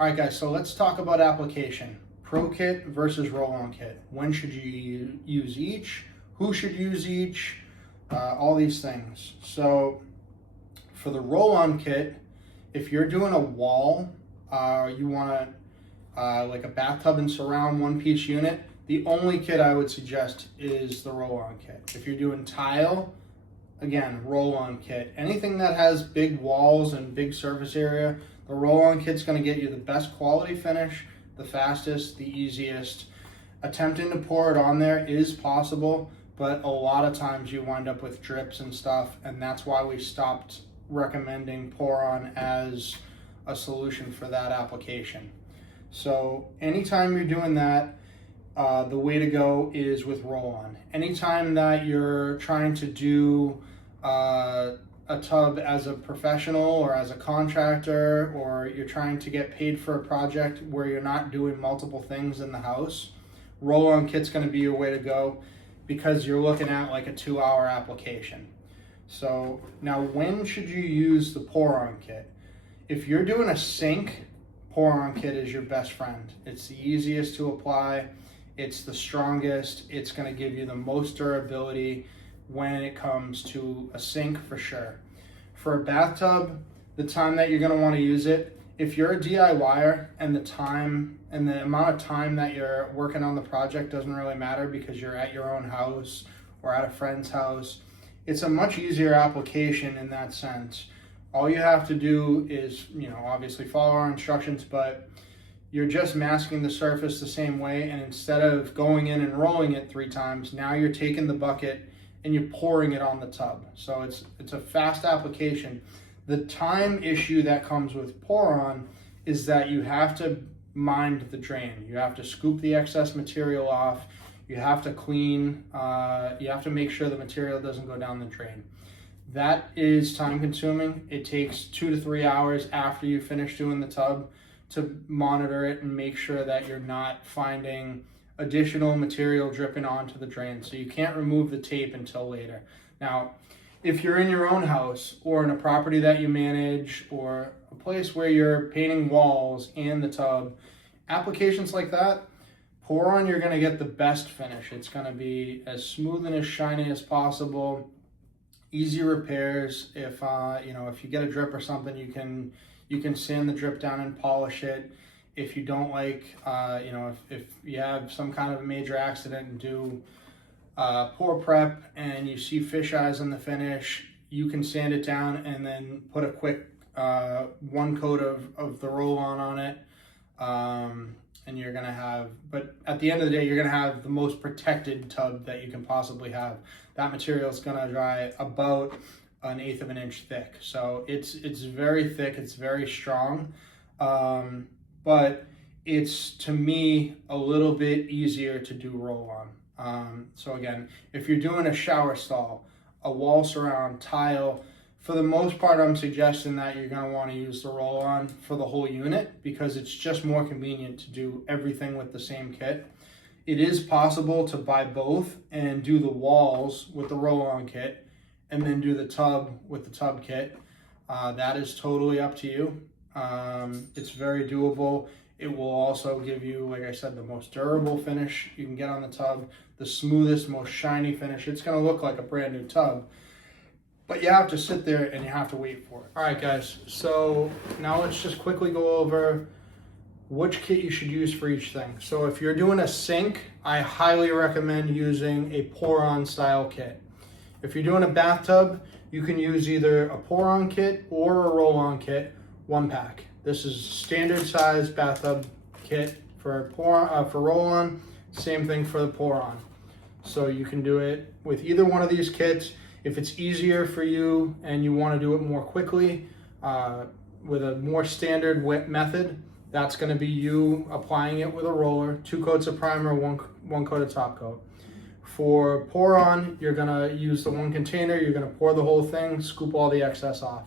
All right, guys, so let's talk about application. Pro kit versus roll-on kit. When should you use each? Who should use each? All these things. So for the roll-on kit, if you're doing a wall, you want like a bathtub and surround one-piece unit, the only kit I would suggest is the roll-on kit. If you're doing tile, again, roll-on kit. Anything that has big walls and big surface area, the roll-on kit's going to get you the best quality finish, the fastest, the easiest. Attempting to pour it on there is possible, but a lot of times you wind up with drips and stuff, and that's why we stopped recommending pour on as a solution for that application. So anytime you're doing that, the way to go is with roll-on. Anytime that you're trying to do a tub as a professional or as a contractor, or you're trying to get paid for a project where you're not doing multiple things in the house, roll-on kit's going to be your way to go, because you're looking at like a 2-hour application. So now, when should you use the pour-on kit? If you're doing a sink, pour-on kit is your best friend. It's the easiest to apply, it's the strongest, it's going to give you the most durability when it comes to a sink for sure. For a bathtub, the time that you're going to want to use it, if you're a DIYer and the time and the amount of time that you're working on the project doesn't really matter because you're at your own house or at a friend's house, it's a much easier application in that sense. All you have to do is, obviously follow our instructions, but you're just masking the surface the same way, and instead of going in and rolling it 3 times, now you're taking the bucket and you're pouring it on the tub. So it's a fast application. The time issue that comes with pour on is that you have to mind the drain. You have to scoop the excess material off. You have to clean. You have to make sure the material doesn't go down the drain. That is time consuming. It takes 2 to 3 hours after you finish doing the tub to monitor it and make sure that you're not finding additional material dripping onto the drain. So you can't remove the tape until later. Now, if you're in your own house or in a property that you manage or a place where you're painting walls and the tub, applications like that, pour on, you're going to get the best finish. It's going to be as smooth and as shiny as possible. Easy repairs. If if you get a drip or something, you can sand the drip down and polish it. If you don't like, if you have some kind of a major accident and do pour prep and you see fish eyes in the finish, you can sand it down and then put a quick 1 coat of the roll-on it. And you're going to have, but at the end of the day, you're going to have the most protected tub that you can possibly have. That material is going to dry about 1/8 of an inch thick. So it's very thick, it's very strong. But it's, to me, a little bit easier to do roll-on. So again, if you're doing a shower stall, a wall surround, tile, for the most part, I'm suggesting that you're going to want to use the roll-on for the whole unit because it's just more convenient to do everything with the same kit. It is possible to buy both and do the walls with the roll-on kit and then do the tub with the tub kit. That is totally up to you. It's very doable. It will also give you, like I said, the most durable finish you can get on the tub, the smoothest, most shiny finish. It's going to look like a brand new tub, but you have to sit there and you have to wait for it. All right, guys, so now let's just quickly go over which kit you should use for each thing. So if you're doing a sink, I highly recommend using a pour-on style kit. If you're doing a bathtub, you can use either a pour-on kit or a roll-on kit, 1-pack. This is standard size bathtub kit for roll-on, same thing for the pour-on. So you can do it with either one of these kits. If it's easier for you and you want to do it more quickly with a more standard wet method, that's going to be you applying it with a roller, 2 coats of primer, one coat of top coat. For pour on, you're going to use the 1 container, you're going to pour the whole thing, scoop all the excess off.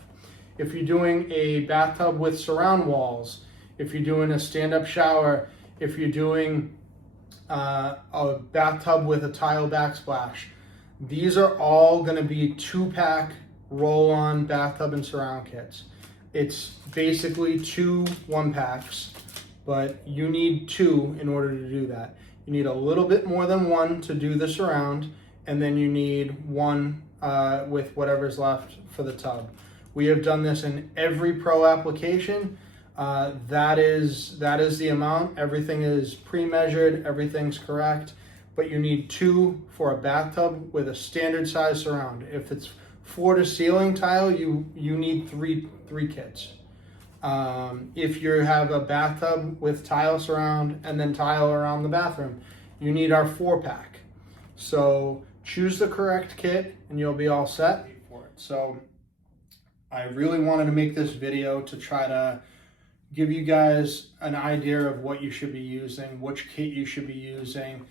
If you're doing a bathtub with surround walls, if you're doing a stand-up shower, if you're doing a bathtub with a tile backsplash, these are all going to be 2-pack roll-on bathtub and surround kits. It's basically 2 1-packs but you need 2 in order to do that. You need a little bit more than 1 to do the surround, and then you need 1 with whatever's left for the tub. We have done this in every pro application. That is the amount. Everything is pre-measured, everything's correct, but you need 2 for a bathtub with a standard size surround. If it's floor to ceiling tile, you need three kits. If you have a bathtub with tile surround and then tile around the bathroom, you need our 4-pack. So choose the correct kit and you'll be all set for it. So I really wanted to make this video to try to give you guys an idea of what you should be using, which kit you should be using.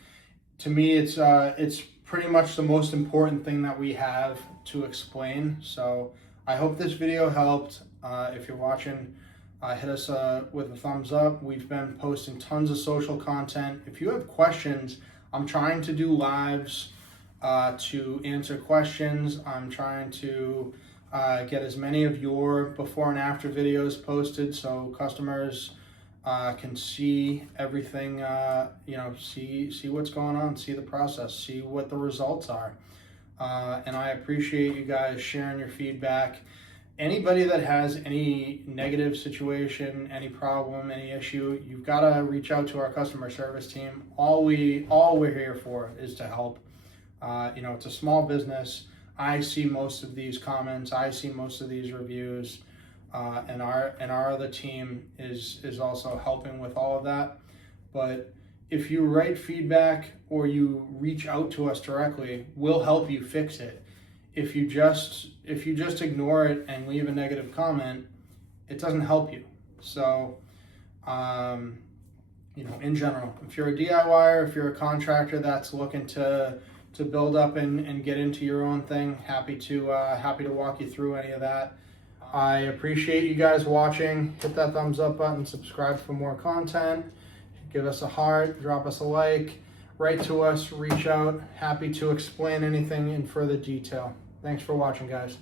To me, it's pretty much the most important thing that we have to explain. So I hope this video helped. If you're watching, hit us with a thumbs up. We've been posting tons of social content. If you have questions, I'm trying to do lives to answer questions. I'm trying to get as many of your before and after videos posted so customers can see everything, see what's going on, see the process, see what the results are. And I appreciate you guys sharing your feedback. Anybody that has any negative situation, any problem, any issue, you've got to reach out to our customer service team. All we're here for is to help. It's a small business. I see most of these comments. I see most of these reviews. And our other team is also helping with all of that. But if you write feedback or you reach out to us directly, we'll help you fix it. If you just ignore it and leave a negative comment, it doesn't help you. So, in general, if you're a DIYer, if you're a contractor that's looking to build up and get into your own thing, happy to walk you through any of that. I appreciate you guys watching. Hit that thumbs up button, subscribe for more content, give us a heart, drop us a like, write to us, reach out. Happy to explain anything in further detail. Thanks for watching, guys.